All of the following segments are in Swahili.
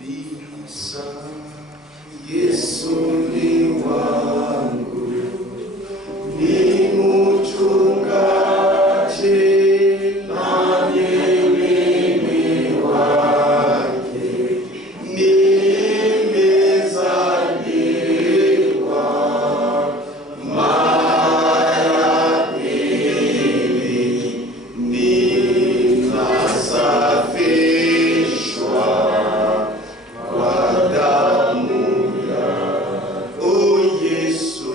kabisa, Yesu ni wangu, ni mchungaji na mimi ni wake, nimezaliwa mara pili, ninasafishwa kwa damu ya Yesu.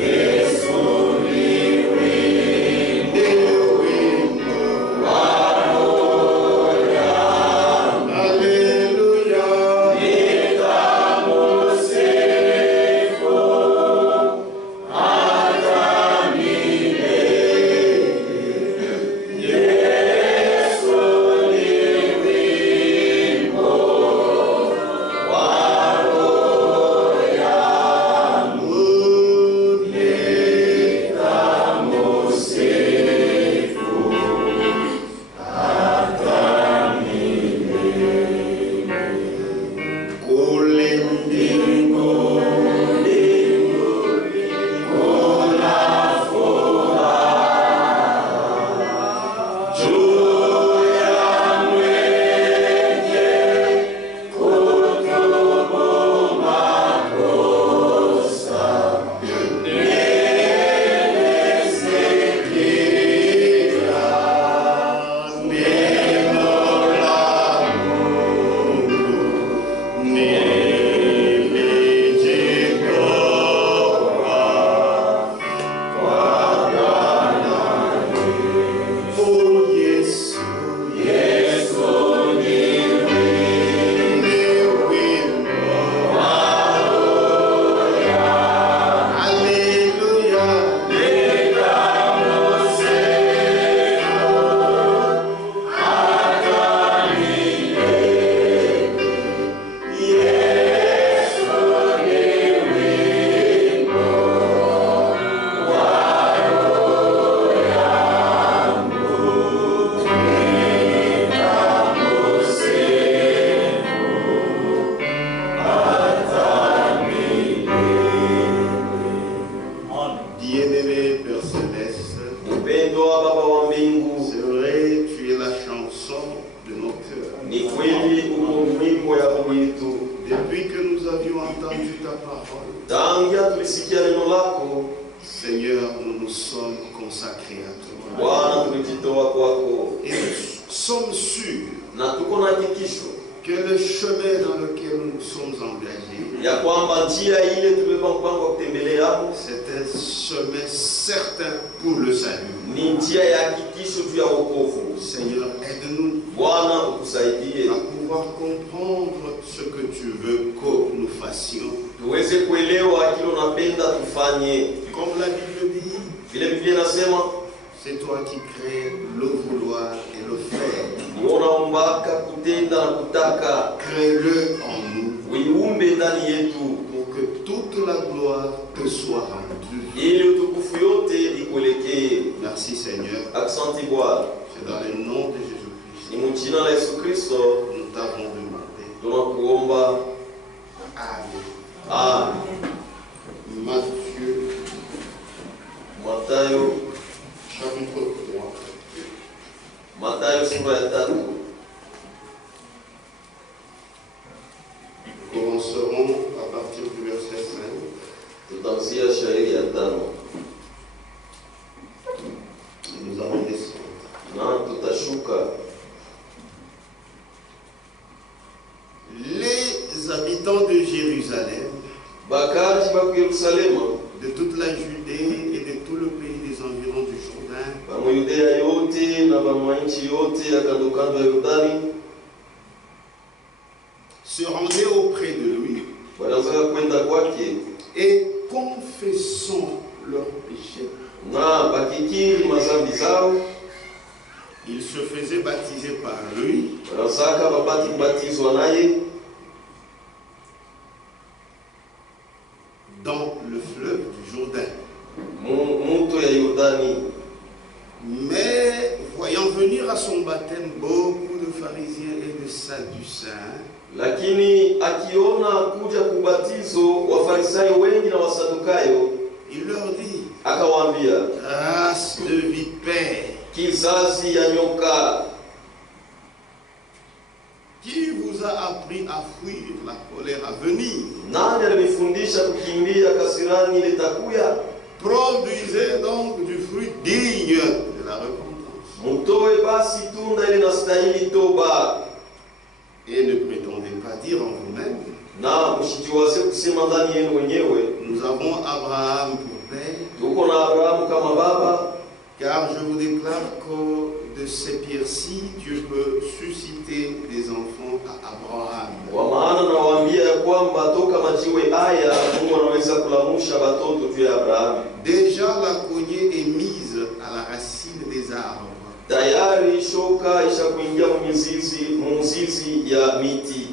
Yesu ni wimbo wa roho yangu. Haleluya. Nitamusifu hata milele. Yesu ni wimbo wa roho yangu. Nitamusifu hata milele. Kule mbinguni kuna furaha juu ya mwenye kutubu makosa. Nimesikia neno la Mungu, nilijitoa kwa Bwana. Oh Yesu, Yesu ni wimbo wa roho yangu. Haleluya. Nitamusifu hata milele. Yesu ni wimbo wa roho yangu. Bien-aimé Père Céleste, Mpendwa Baba wa mbingu, c'est vrai, tu es la chanson de nos cœurs. ni kweli uko mwimbo ya roho yetu. Depuis que nous avions entendu ta parole, Tangia tulisikia neno lako Seigneur, nous nous sommes consacrés à toi. Bwana, tulijitoa kwako Et nous sommes sûrs na tuko na hakikisho que le chemin dans lequel nous nous sommes engagés, ya kwamba njia ile tumeweka mpango wa kutembelea c'est un chemin certain pour le salut. ni njia ya hakikisho juu ya wokovu. Seigneur, aide-nous Bwana, utusaidie à pouvoir comprendre ce que tu veux que nous fassions. tuweze kuelewa kile unapenda tufanye. Comme la Bible dit, Vile Biblia inasema c'est toi qui crées le vouloir et le faire. ni wewe unaombaka kutenda na kutaka, Crée-le en nous uiumbe ndani yetu pour que toute la gloire te soit rendue. ili utukufu yote ikuelekee. Merci Seigneur. Asante Bwana, C'est dans le nom de Jésus-Christ ni mjina la Yesu Kristo que nous t'avons demandé. tunakuomba. Amen. Amen. Matthieu Mathayo, chapitre 3. Mathayo sura ya 3. Nous commencerons à partir du verset 5. Tutaanzia shairi ya 5 Et nous allons descendre. na tutashuka. Les habitants de Jérusalem, Bakaji ba ku Yerusalema, de toute la Judée et de tout le pays des environs du Jourdain, ba mu Yudea yote na ba mu nchi yote ya kando kando ya Yordani, se rendaient auprès de lui walianza kwenda kwake et confessant leurs péchés. na bakikiri mazambi zao. Ils se faisaient baptiser par lui Walianza babati kubatizwa naye dans le fleuve du Jourdain. muto ya Yordani. Mais voyant venir à son baptême beaucoup de pharisiens et de sadducéens, Lakini akiona kuja kubatizo Wafarisayo wengi na Wasadukayo, il leur dit, akawaambia, race de vipères, kizazi ya nyoka, qui vous a appris à fuir la colère à venir? nani alimfundisha kukimbia kasirani litakuya? Produisez donc du fruit digne de la repentance. Mutoe basi tunda ile nastahili toba. Et ne prétendez pas dire en vous-même, Na mshijiwaze kusema ndani yenu wenyewe, nous avons Abraham pour père, tuko na Abrahamu kama baba, car je vous déclare que de ces pierres-ci, Dieu peut susciter des enfants à Abraham. kwa maana nawaambia ya kwamba toka majiwe haya Mungu anaweza kulamusha watoto juu ya Abrahamu. Déjà la cognée est mise à la racine des arbres. Tayari shoka isha kuingia mzizi ya miti.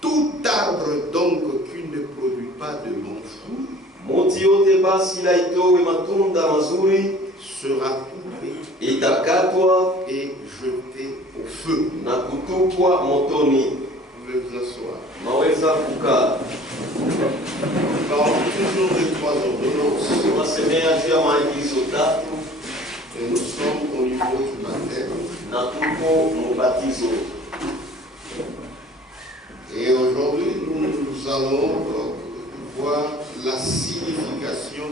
Tout arbre donc qui ne produit pas de bons fruits Muti yote basi la itowe matunda mazuri sera coupé itakatwa et jeté au feu. na kutupwa motoni. Vous pouvez vous asseoir. Maweza kukaa. Nous parlons toujours des trois ordonnances Tunasemea juu ya maagizo tatu et nous sommes au niveau du baptême. na tuko mubatizo. Et aujourd'hui, nous allons voir la signification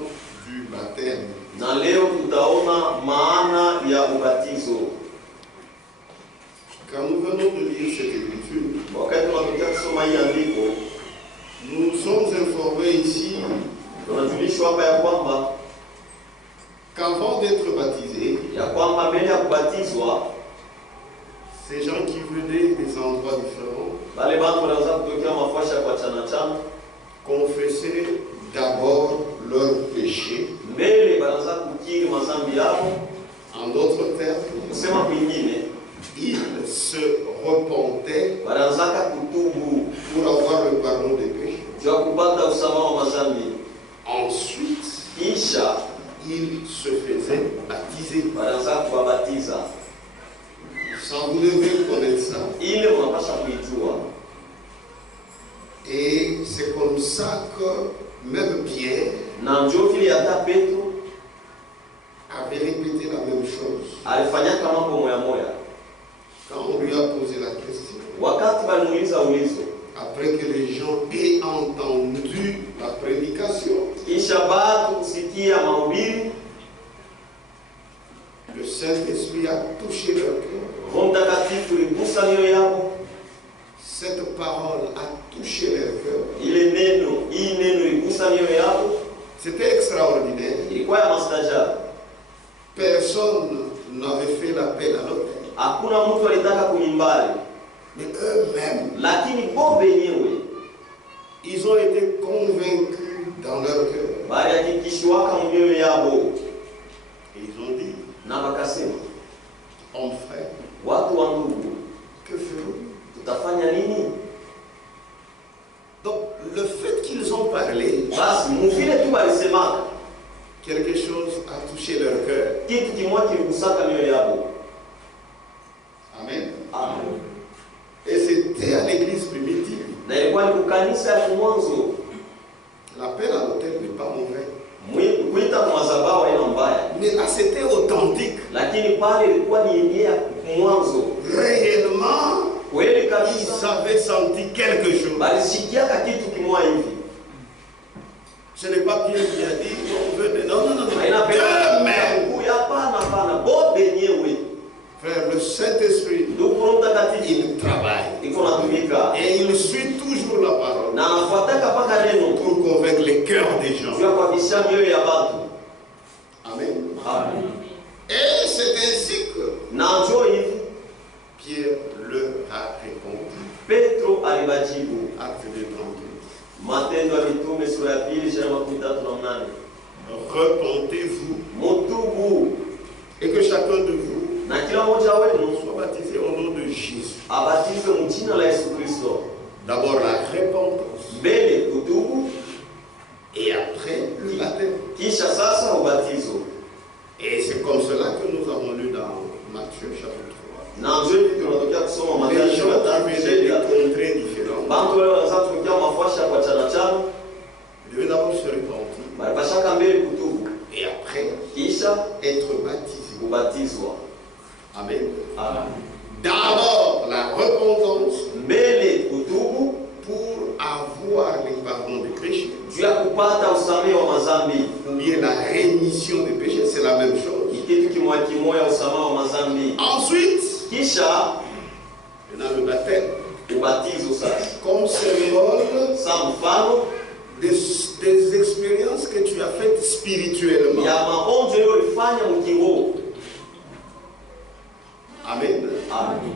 du baptême. Na leo tutaona maana ya ubatizo. Quand nous venons de lire cette écriture, Wakati tunatokea kusoma hii andiko, nous sommes informés ici tunajulishwa hapa ya kwamba qu'avant d'être baptisés, mbele ya kubatizwa ces gens qui venaient des endroits différents wale watu wanaanza kutokea mafasha kwa chana confessaient d'abord leurs péchés. mbele wanaanza kukiri mazambi yao. En d'autres termes, Kusema kwingine, ils se repentaient wanaanza kutubu pour avoir le pardon des péchés. juu ya kupata usamaha wa mazambi. Ensuite, Kisha ils se faisaient baptiser. wanaanza kuwabatiza. Ça, vous devez connaître ça. Ile unapaswa kuijua. Et c'est comme ça que même Pierre Na njoo vile hata Petro avait répété la même chose. alifanyaka mambo moya moya. Quand on lui a posé la question, Wakati walimuuliza ulizo, après que les gens aient entendu la prédication, kisha batu kusikia mahubiri, le Saint-Esprit a touché leur cœur. Roho Mtakatifu iligusa mioyo yao. Cette parole a touché leur cœur. Ile neno, hii neno iligusa mioyo yao. C'était extraordinaire. Ilikuwa ya mastajabu. Personne n'avait fait l'appel à l'autre. Hakuna mtu alitaka kuimbali, Mais eux-mêmes, lakini bo benyewe ils ont été convaincus dans leur cœur. balihakikishwaka mioyo yao. Et ils ont dit, Na wakasema, hommes frères, watu wa ndugu, que ferons-nous? tutafanya nini? Donc, le fait qu'ils ont parlé, Basi muvile tu balisemaka, quelque chose a touché leur cœur. kitu kimoja kiligusaka mioyo yao. Amen. Amen. Et c'était à l'église primitive. Na ilikuwa ni kukanisa ya mwanzo. L'appel à l'autel n'est pas mauvais. Kuita kwa madhabahu haina mbaya, Mais là, c'était authentique. lakini pale ilikuwa ni yenyewe ya mwanzo. Réellement, Kweli ils kabisa, avaient senti quelque chose. balisikiaka kitu kimoja hivi. Ce n'est pas Pierre qui a dit, on veut de... Non, non, non, non. Haina pena Amen. kuya, hapana, bo benyewe. Frère, le Saint-Esprit, Ndugu, Roho Mtakatifu il travaille. iko natumika Et il suit toujours la parole na anafuataka mpaka neno pour convaincre les cœurs des gens. juu ya kuhakikisha mioyo ya watu. Amen. Amen. Et c'est ainsi que Na njoo hivi Pierre leur a répondu. Petro alibajibu. Acte de 38. Matendo ya Mitume sura ya 2:38. Repentez-vous Mutubu et que chacun de vous na kila mmoja wenu soit baptisé au nom de Jésus. abatizwe mu jina la Yesu Kristo. D'abord la repentance Mbele kutubu, et après le baptême. kisha sasa ubatizo. Et c'est comme cela que nous avons lu dans Matthieu chapitre 3. Na njoo hivi tunatokea kusoma Les Mathayo gens qui venaient des 3:3. contrées différentes bantu wale wanaanza kuingia mafasha kwa chana chana, Vous devez d'abord se repentir. bashaka mbele kutubu, Et après, kisha être baptisé. kubatizwa. Amen. Amen. D'abord, la repentance Mbele kutubu pour avoir le pardon des péchés. juu ya kupata usamehe wa mazambi. Ou bien la rémission des péchés, c'est la même chose. Ni kitu kimoja kimoja, usamehe wa mazambi. Ensuite, Kisha maintenant le baptême, ubatizo sasa, comme symbole sa mfano des expériences que tu as faites spirituellement. ya maonjo uliyofanya mkiroho. Amen. Amen.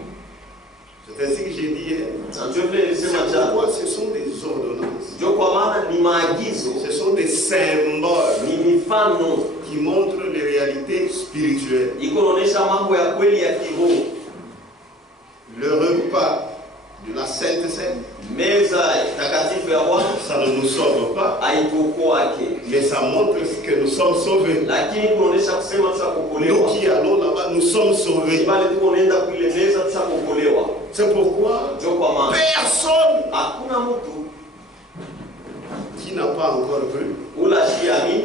C'est ainsi que j'ai dit hier. Na ndio vile nilisema C'est jana, pourquoi ce sont des ordonnances. ndio kwa maana ni maagizo, Ce sont des symboles ni mifano qui montrent les réalités spirituelles. iko naonesha mambo ya kweli ya kiroho. Le repas de la Sainte Seine, Meza takatifu ya Bwana ça ne nous sauve pas, haituokoake, mais ça montre que nous sommes sauvés. lakini kunaonesha kusema Nous tushakokolewa. qui allons là-bas, nous sommes sauvés. Bali tuko naenda kuile meza tushakokolewa. C'est pourquoi Ndio kwa maana personne hakuna mtu qui n'a pas encore cru ula shiamini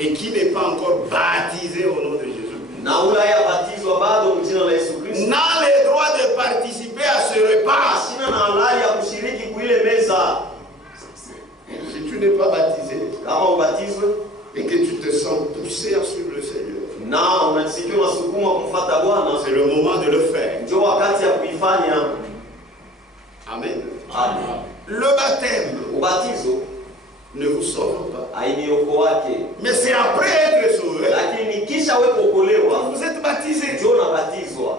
et qui n'est pas encore baptisé au nom de Jésus na ula yabatizwa bado mjina la Yesu Kristo n'a le droit de participer à ce repas. sina na halali ya kushiriki kuile meza. Si tu n'es pas baptisé Kama ubatizwe et que tu te sens poussé à suivre le Seigneur, na unajisikia unasukuma kumfuata Bwana, c'est le moment de le faire. ndio wakati ya kuifanya. Amen. Amen. Le baptême Ubatizo ne vous sauve pas. hainiokoake, Mais c'est après être sauvé, lakini kisha wewe kuokolewa quand vous êtes baptisé. ndio unabatizwa.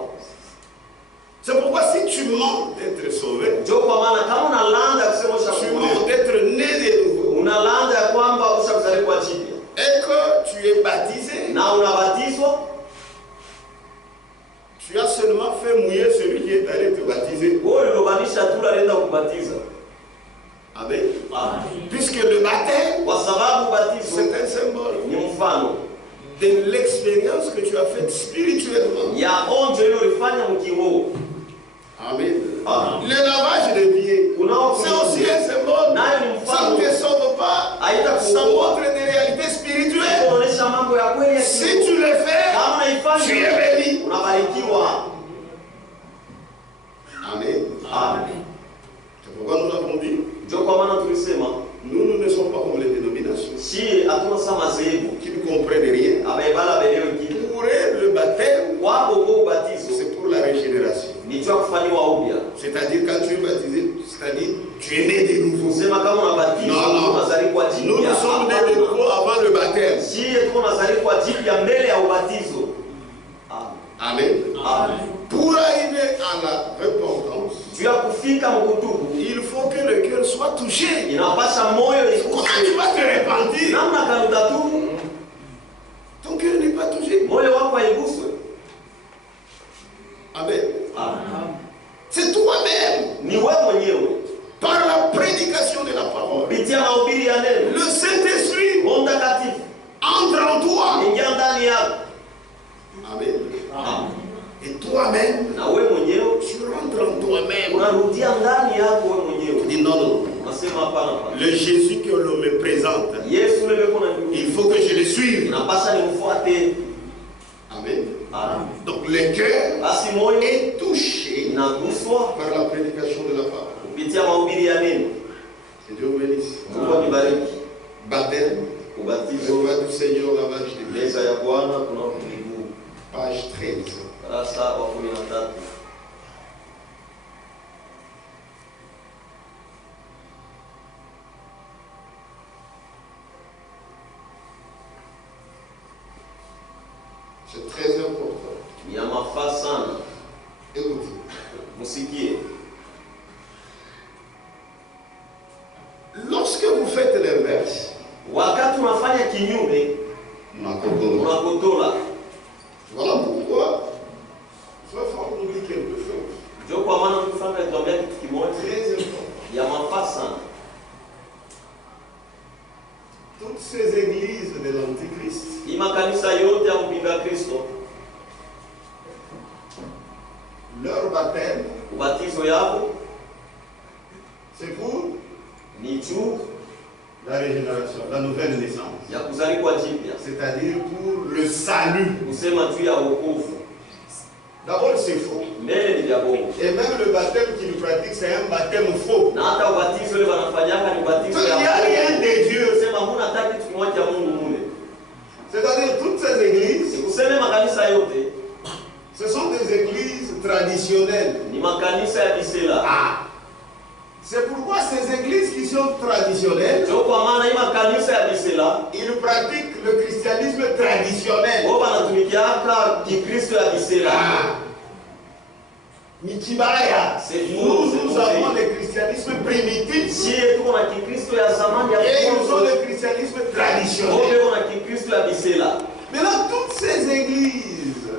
C'est pourquoi si tu manques d'être sauvé, Ndio kwa maana kama unalanda kusema tu ushakuokolewa, manques d'être né de nouveau, unalanda ya kwamba ushakuzaliwa jipya et que tu es baptisé, na unabatizwa, tu as seulement fait mouiller celui qui est allé te baptiser. wewe ulilobanisha tu unaenda kubatiza. Amen. Amen. Puisque le baptême, Kwa sababu ubatizo c'est un symbole ni mfano de l'expérience que tu as faite spirituellement. ya onjo ile ulifanya mkiroho. Amen. Amen. Le lavage des pieds, Unao c'est aussi un symbole. nayo ni Ça mfano, ne te sauve pas, ça montre des réalités spirituelles. unaonesha mambo ya kweli ya Si kiroho. tu le fais, Kama tu es unaifanya béni. unabarikiwa. Amen. Amen. C'est pourquoi nous avons dit, Ndio kwa maana tulisema nous ne sommes pas comme les dénominations si hatuna sama zehebu qui ne comprennent rien. abaibala belewe kitu Pour eux, le baptême, kwabo kwa ubatizo c'est pour la régénération. ni jua kufanyiwa upya. C'est-à-dire quand tu es baptisé, c'est-à-dire tu es né de nouveau. Kusema kama unabatizwa Non, non. unazaliwa Nous jipya. nous sommes nés de nouveau avant le baptême. Si tuko unazaliwa jipya mbele ya ubatizo. Amen. Amen. Pour arriver à la repentance, Juu ya kufika mkutubu il faut que le cœur soit touché. inapasha moyo Comment tu ikuse. vas te repentir? Namna kanutatubu Ton cœur n'est pas touché. moyo wako haiguswe. Amen. Amen. C'est toi-même, Ni wewe mwenyewe par la prédication de la parole. kupitia mahubiri ya neno. Le Saint-Esprit Roho Mtakatifu entre en toi. ingia ndani yako. Amen. Amen. Et toi-même, Na wewe mwenyewe tu rentres en toi-même. unarudia ndani yako wewe Tu mwenyewe. dis non, non. Unasema hapana hapana. Le Jésus que l'on me présente, Yesu ule beko na il faut que je le suive. inapasha nimfuate. Amen. Amen. Donc le cœur Basi moyo est touché inaguswa par la prédication de la parole. kupitia mahubiri ya neno. Que Dieu vous bénisse. Mungu anibariki. Baptême, Ubatizo, repas du Seigneur, lavage des pieds. meza ya Bwana, kuna utulivu. Page 13. Darasa wa 13. C'est très important. Ni ya mafaa sana. Écoutez. Musikie. Lorsque vous faites l'inverse, Wakati unafanya kinyume, unakotola. voilà pourquoi il va falloir nous dire quelque chose. Ndio kwa maana mfano atuambia kitu kimoja Très important. ya mafaa sana. Toutes ces églises de l'Antichrist, Hii makanisa yote ya mpinga Kristo, leur baptême, ubatizo yao C'est pour ni juu la régénération, la nouvelle naissance. ya kuzaliwa jipya, C'est-à-dire pour le salut. kusema juu ya wokovu. D'abord, c'est faux. Mbele ni vya bongo, Et même le baptême qu'il pratique, c'est un baptême faux. na hata ubatizo ile wanafanyaka ni ubatizo Il ya n'y a rien de Dieu. kusema huna hata kitu kimoja cha Mungu mule. C'est-à-dire toutes ces églises, Sikuseme makanisa yote ce sont des églises traditionnelles. ni makanisa ya bisela. Ah, c'est pourquoi ces églises qui sont traditionnelles, Ndio kwa maana hii makanisa ya bisela ils pratiquent le christianisme traditionnel. wao wanatumikiaka Kikristo ya bisela. Ah, Michibaya, nous avons le christianisme primitif Sie tuko na Kikristo ya zamani ya et nous avons kwanza. le christianisme Wao traditionnel. tuko na Kikristo ya bisela. Maintenant, toutes ces églises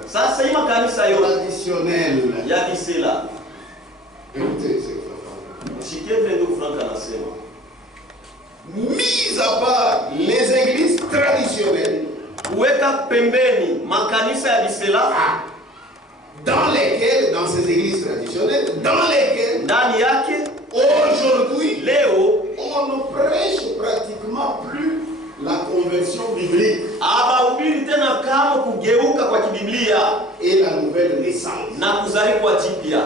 Sasa hii makanisa yote traditionnelles, ya bisela, écoutez, c'est frère. mshikie vile ndugu Frank anasema, Mis à part les églises traditionnelles, kuweka pembeni makanisa ya bisela dans lesquelles, dans ces églises traditionnelles, dans lesquelles, ndani yake aujourd'hui, leo on ne prêche pratiquement plus la conversion biblique abahubiri tena kama kugeuka kwa kibiblia et la nouvelle naissance. na kuzaliwa jipya.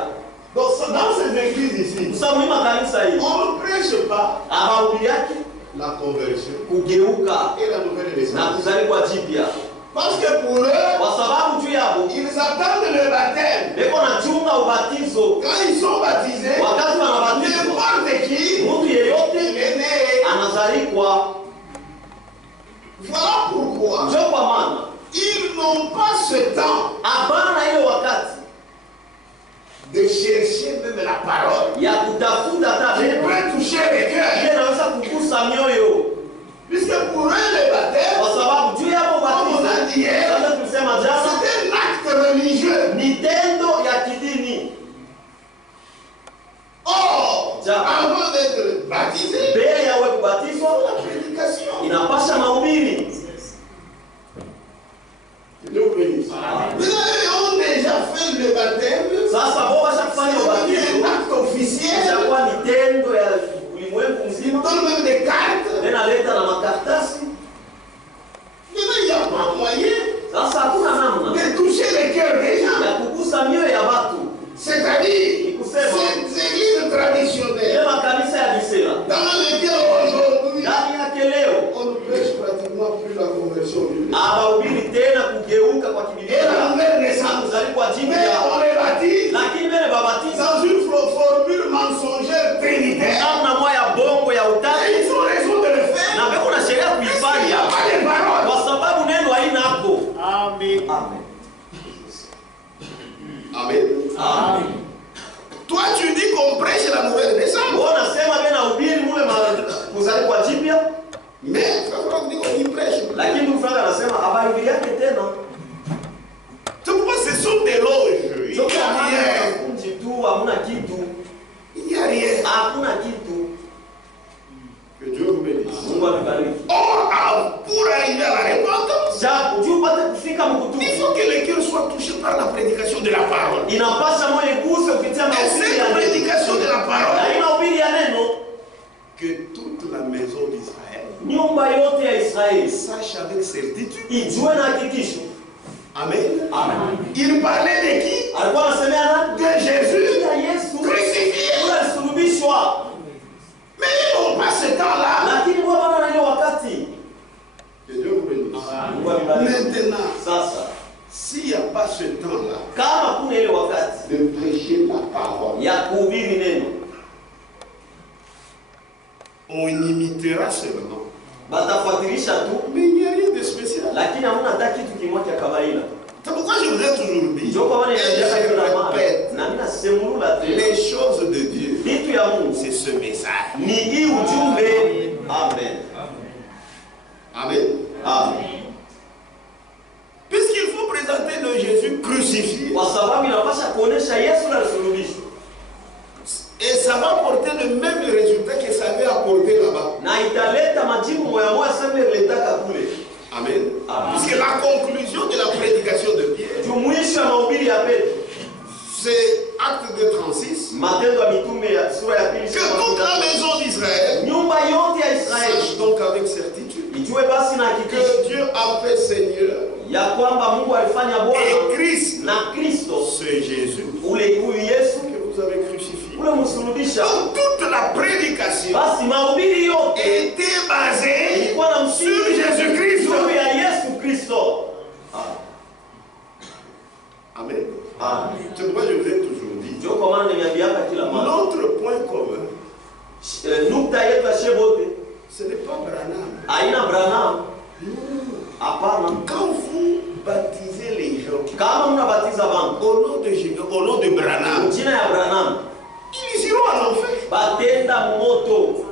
Donc, dans ces églises ici, Sasa mwi makanisa hii on ne prêche pas abahubiri yake la conversion kugeuka et la nouvelle na naissance. kuzaliwa jipya, Parce que pour eux, kwa sababu juu yabo ils attendent le baptême. beko na chunga ubatizo. Quand ils sont baptisés, Wakati wanabatizwa n'importe qui mtu yeyote est né. anazalikwa. Voilà pourquoi Ndio kwa maana ils n'ont pas ce temps hapana ile wakati de chercher même la parole. ya kutafuta hata Ils neno peuvent toucher les cœurs. ile inaweza kugusa mioyo, Puisque pour eux, le baptême, kwa sababu juu yabo comme on ubatizo a dit hier, kama tulisema jana c'est un acte religieux. ni tendo ya kidini. Or, Ja. avant d'être baptisé, Mbele ya wewe kubatizwa la prédication. inapasha mahubiri. Dieu vous bénisse. Maintenant, ils ont déjà fait le baptême. Sasa wao washafanya C'est ubatizo, un acte officiel. itakuwa ni tendo ya ulimwengu Ils mzima, donnent même des cartes. tena leta na makaratasi. Maintenant, il n'y a pas moyen Sasa hakuna namna de toucher les cœurs des gens. ya kugusa mioyo ya watu. C'est-à-dire, Ikusema ces églises traditionnelles ile makanisa ya bisela dans lesquelles aujourd'hui ndani yake leo on ne prêche pratiquement plus la conversion biblique. abahubiri tena kugeuka kwa Et la kibiblia nouvelle na naissance. kuzaliwa Mais jipya, on les baptise lakini mbele babatiza dans une formule mensongère trinitaire. namna moja ya bongo ya Et utani, ils ont raison de le faire. na mbeko na sheria Parce qu'il n'y kuifanya a pas de parole. kwa sababu neno haina hapo. Amen. Amen. Amen. Amen. Toi, tu dis qu'on prêche la nouvelle naissance. Wewe unasema bena ubiri mule kuzaliwa jipya, Mais Frère dit qu'on y prêche. lakini ndugu Frank anasema habari yake tena C'est pourquoi ce sont des loges. Il sio n'y a kama rien. kunji tu, hamna kitu, Il n'y a rien. hakuna kitu. Que Dieu vous bénisse. Mungu atubariki. Or, pour arriver à la repentance, Japo juu upate kufika mkutubu, il faut que les cœurs soient touchés par la prédication de la parole. inapasha moyo iguse kupitia Et mahubiri cette ya neno, prédication de la na parole, hii mahubiri ya neno, que toute la maison d'Israël nyumba yote ya Israeli sache avec certitude. ijue na hakikisho. Amen. Amen. Il parlait de qui? Alikuwa anasemea nani? De Jésus Ya Yesu crucifié. yule alisulubishwa, Mais ils n'ont pas ce temps-là. lakini wao bado na ile wakati. Que Dieu vous bénisse. Mungu abariki. Maintenant, Sasa s'il n'y a pas ce temps-là kama kuna ile wakati de prêcher la parole, ya kuhubiri neno, on imitera seulement. batafuatilisha tu, Mais il n'y a rien de spécial. lakini hamna hata kitu kimoja kawaida. C'est pourquoi je vous ai toujours dit, Ndio kwa maana et inaendelea je kila mara, répète, na mimi nasemulula tena, les choses de Dieu, vitu ya Mungu c'est ce message. ni hii ujumbe. Amen. Amen. Amen. Puisqu'il faut présenter le Jésus crucifié, Kwa sababu inapasha kuonesha Yesu alisulubishwa et ça va porter le même résultat que ça avait apporté là-bas. na italeta majibu moya moya sema ilitaka kule. Amen. Amen. Puisque la conclusion de la prédication de Pierre, Jumuisho ya mahubiri ya Petro, c'est acte de 36, Matendo ya Mitume ya sura ya pili que toute la ujue basi na hakikisha que Dieu a fait Seigneur ya kwamba Mungu alifanya Bwana et Christ, na Kristo, c'est Jésus ule huyu Yesu que vous avez crucifié. ule msulubisha. Donc toute la prédication Basi mahubiri yote était basée ilikuwa na sur msingi Jésus-Christ. juu ya Yesu Kristo. Amen. Amen. C'est pourquoi je vous ai toujours dit, Ndio kwa maana nimeambiaka kila mara notre point commun, nukta yetu ya shebote ce n'est pas Branham. haina Branham. Hapana. Quand vous baptisez les gens Kama mnabatiza bantu au nom de Jésus, au nom de Branham, jina ya Branham, ils iront en enfer. batenda moto,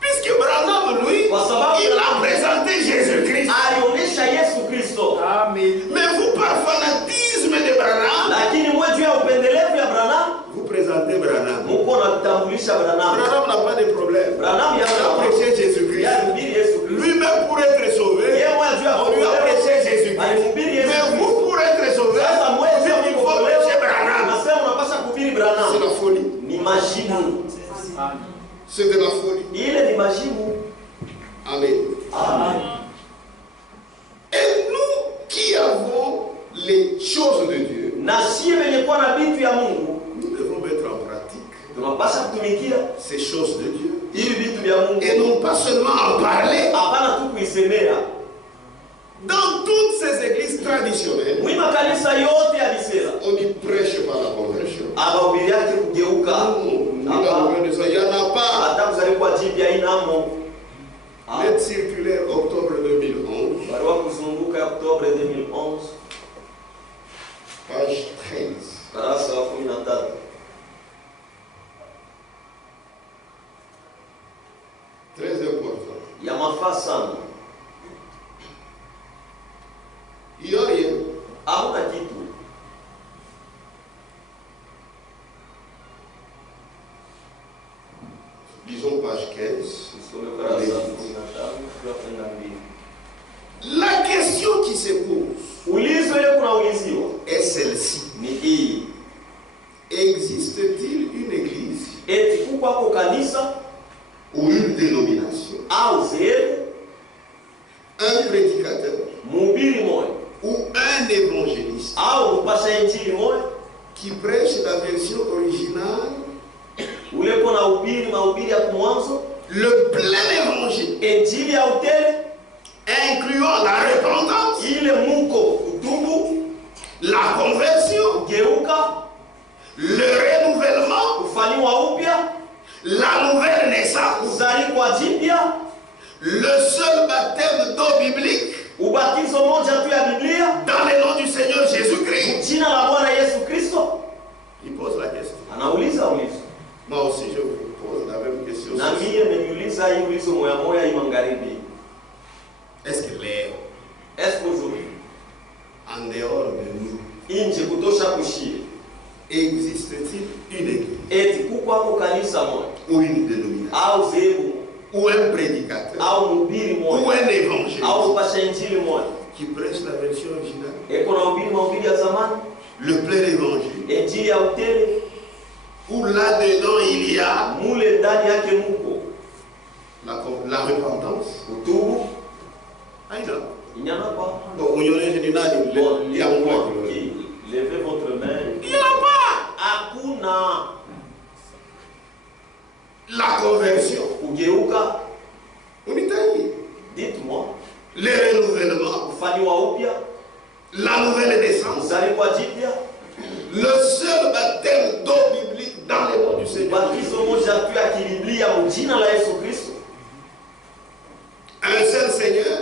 Puisque Branham, lui, kwa sababu il a présenté Jésus-Christ. alionyesha Yesu Kristo. Amen. Mais vous, par fanatisme de Branham, Lakini mwe juu ya upendelevu ya Branham vous présentez Branham. muko na kutambulisha Branham. Branham n'a pas de problème. Branham Il a prêché Jésus-Christ. yahubiri Yesu Kristo. Lui-même, pour être sauvé, Yeye mwe juu ya on lui a prêché Jésus-Christ. alihubiri Yesu Mais Kristo. vous, pour être sauvé, Sasa mwe juu ya il faut prêcher Branham. nasema unapaswa kuhubiri C'est Branham. la folie. Ni majibu. C'est de la folie. Ile ni majibu. Amen. Amen. Et nous qui avons les choses de Dieu, Na sie wenye kuwa na vitu ya Mungu nous devons mettre en pratique tunapaswa kutumikia ces choses de Dieu. hivi vitu vya Mungu, Et non pas seulement en parler. hapana tu kuisemea. Dans toutes ces églises traditionnelles, Mwi makanisa yote ya Bisera on y prêche par la conversion. abahubiri yake kugeuka, Il n'y en a pas. hata kuzaliwa jipya inamo. Lettre circulaire octobre 2011, Barua kuzunguka ya Oktoba 2011 page 13. darasa wa 13. Très important. Ya mafaa sana. Il n'y a rien. Hamna kitu. Disons page 15. Tusome darasa wa 15 tunakwenda mbili. La question qui se pose Ulizo ile kunauliziwa est celle-ci. ni hii: Existe-t-il une église eti kukwako kanisa ou une dénomination, au sehemu un prédicateur mhubiri moja ou un évangéliste au mpasha injili moja qui prêche la version originale, ule kuna hubiri mahubiri ya kumwanzo, le plein évangile, injili ya utele incluant la repentance, ile muko kutubu, la conversion, kugeuka, le renouvellement, kufanywa upya, la nouvelle naissance, kuzaliwa jipya, le seul baptême d'eau biblique ubatizo moja tu ya Biblia, dans le nom du Seigneur Jésus-Christ. jina la Bwana Yesu Kristo. Il pose la question. Anauliza ulizo, Moi aussi, je vous pose la même question. na mimi nimeuliza hii ulizo moya moya hii magharibi. Est-ce que l'air, Est-ce qu'aujourd'hui en dehors de nous, inje kutosha kushie existe-t-il une église eti kukwako kanisa moja ou une dénomination au zehebu ou un prédicateur au mhubiri ou moja un évangéliste au mpasha injili moja qui prêche la version originale, eko na hubiri mahubiri ya zamani, le plein évangile, injili ya utele, où là-dedans il y a mule ndani yake muko la repentance. kutubu, Aïda. inyanapa. Donc, on y aurait dit, Bon, il y a un mot. levez votre main. Il n'y en a pas. Hakuna La conversion. kugeuka. On y t'a dit. Dites-moi, Le renouvellement, kufanywa upya, la nouvelle naissance, kuzaliwa jipya, le seul baptême d'eau biblique dans le nom du Seigneur. ubatizo moja tu ya kibiblia mjina la Yesu Kristo, Un seul Seigneur,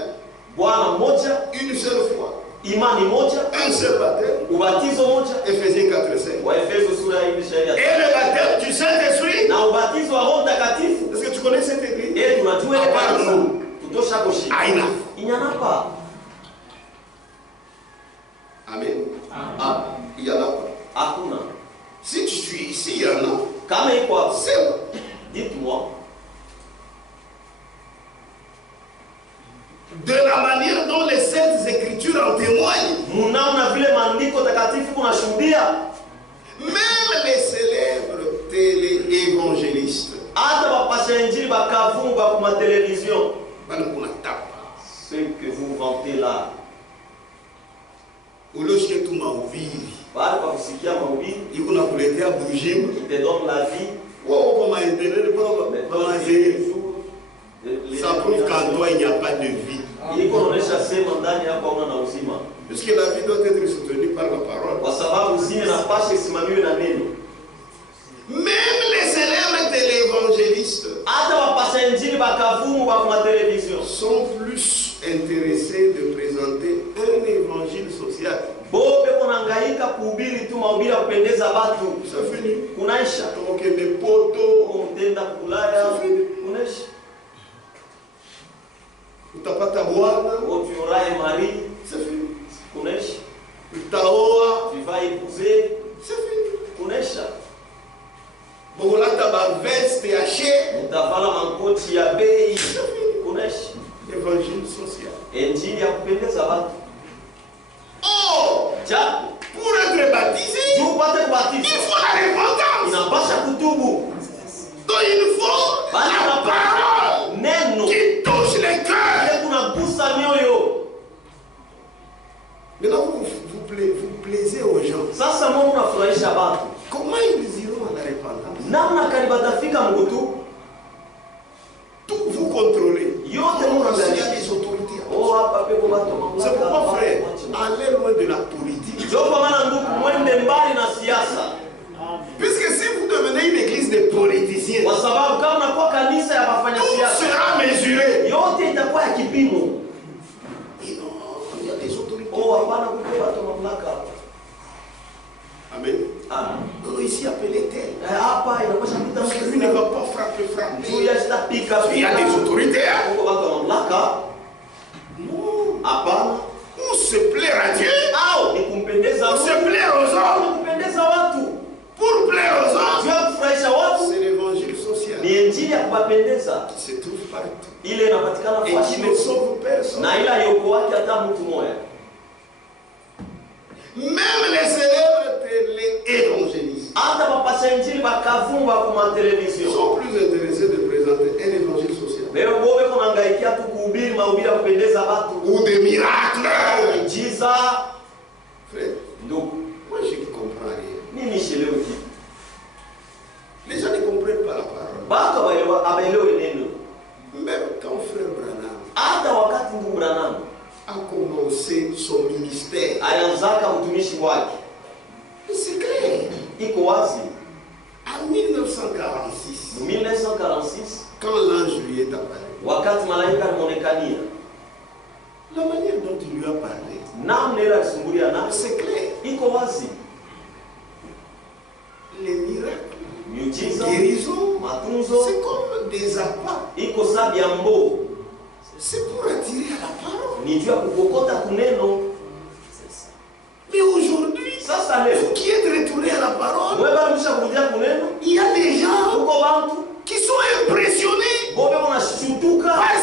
Bwana mmoja, une seule foi, imani moja, un seul baptême. ubatizo moja. Éphésiens 4:5. Waefeso sura ya 4. Et le baptême du Saint-Esprit. Na ubatizo wa Roho Mtakatifu. Est-ce que tu connais cette église? Tunajua ile kanisa Hapana. kutosha kushika. Aina. Inyanapa. Amen. Ah, il y en a pas. Hakuna. Si tu suis ici, il y en a. Kama iko hapo, C'est dites-moi, de la manière dont les saintes écritures en témoignent. mnaona vile maandiko takatifu kunashuhudia, Même les célèbres télé-évangélistes. hata bapasha injili bakavumu ba kuma television Bali vie. Oh, comment internet, ça prouve qu'en toi il n'y a pas de vie. Parce que la vie doit être soutenue par la parole. Même les célèbres téléévangélistes sont plus intéressés de présenter un évangile social. C'est fini. Donc des poteaux. C'est fini. Utapata bwana. C'est fini. Utaoa. Tu vas épouser. C'est fini. L'évangile social. Oh, pour être baptisé, il faut la repentance. Donc il faut la parole qui touche les cœurs. Maintenant vous plaisez aux gens. Comment ils iront à la repentance? Tout vous contrôlez. Il y a des autorités. C'est pourquoi, frère, allez loin de la politique. Puisque si vous devenez une église de politiciens, tout sera mesuré. Il y a des autorités. Amen. Ici appelé tel. Parce que lui ne va pas frapper. Il y a des autorités. Non. Ou se plaire à Dieu. Ou se plaire aux hommes. Pour plaire aux hommes. C'est l'évangile social. Qui se trouve partout. Et qui ne sauve personne. Même les célèbres téléévangélistes sont plus intéressés de présenter un évangile social ou des miracles. Frère, moi je ne comprends rien. Les gens ne comprennent pas la parole. Même quand frère Branham a commencé son ministère, c'est clair. En 1946, quand l'ange lui est apparu, la manière dont il lui a parlé, c'est clair. Les miracles, les guérisons, c'est comme des appâts. C'est pour attirer à la parole. Mais aujourd'hui, vous qui êtes retourné à la parole, il y a des gens qui sont impressionnés par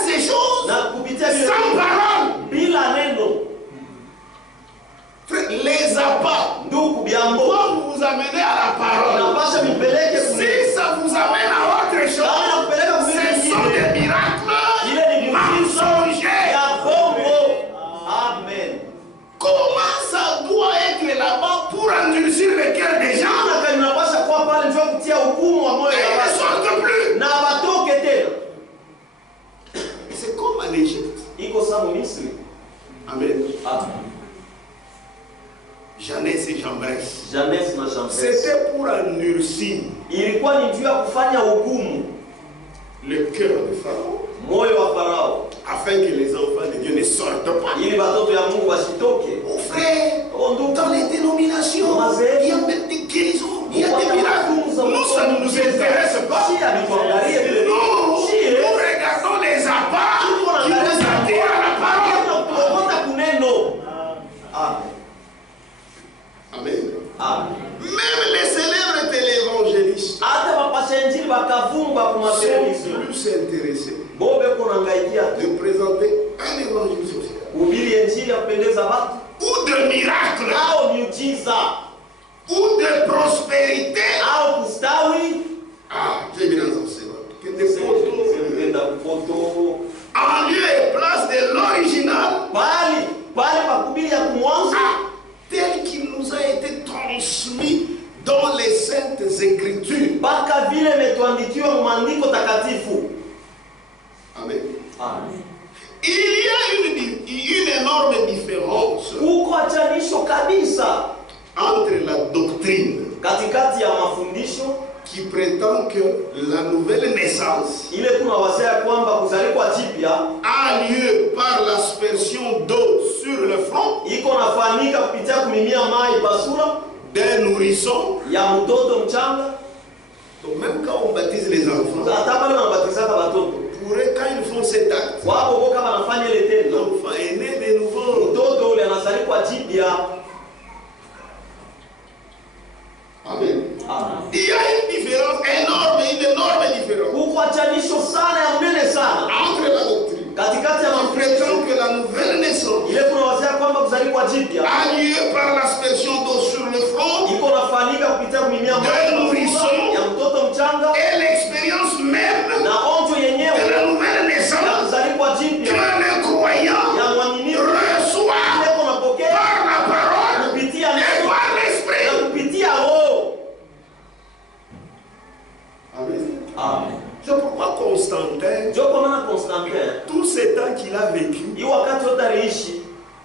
ces choses sans parole. Les appâts doivent vous amener à la parole. Si ça vous amène à autre chose, ce sont des miracles mensongers. Amen. Comment ça doit être là-bas pour endurcir le cœur des gens? Ils ne sortent plus. C'est comme en Égypte. Amen. Janès et Jambres. C'était pour endurcir le cœur de Pharaon, afin que les enfants de Dieu ne sortent pas. Mon frère, dans les dénominations, il y a même des guérisons, il y a des miracles. Nous, ça ne nous intéresse pas. Nous regardons les appâts qui nous attirent à la parole. Amen. Même les célèbres téléévangélistes sont plus intéressés de présenter un évangile social ou de miracles ou de prospérité. J'ai bien enseigné que des photos en lieu et place de l'original tel qu'il nous a été transmis dans les saintes écritures. vile imetuandikiwa mu maandiko takatifu. Amen. Amen. Il y a une énorme différence Kuko achanisho kabisa entre la doctrine katikati ya mafundisho qui prétend que la nouvelle naissance ile kuna wazea kwamba kuzaliwa jipya a lieu par l'aspersion d'eau sur le front iko nafanyika kupitia kumimia mai basura d'un nourrisson. ya mtoto mchanga. Donc même quand on baptise les enfants, Hata pale wanabatizaka watoto pour eux, quand ils font cet acte, wao boka wanafanya ile tendo, l'enfant est né de nouveau. mtoto ule anazaliwa jipya. Amen. Amen. Il y a une différence énorme, une énorme différence Kuko achanisho sana ya mnene sana entre la doctrine katikati ya qui mafundisho prétend que la nouvelle naissance ile kuna wazea kwamba kuzaliwa jipya a lieu par l'aspersion d'eau sur le front iko nafanyika kupitia kumimia mai d'un nourrisson ya mtoto mchanga, et l'expérience même na onjo yenyewe de la nouvelle ya naissance kuzaliwa que jipya le croyant ya mwaminifu reçoit ile kunapokea par la parole kupitia et neno par na l'esprit. kupitia roho. Amen. Amen. C'est pourquoi Constantin, Ndio kwa maana Constantin tout ce temps qu'il a vécu, hii wakati wote aliishi,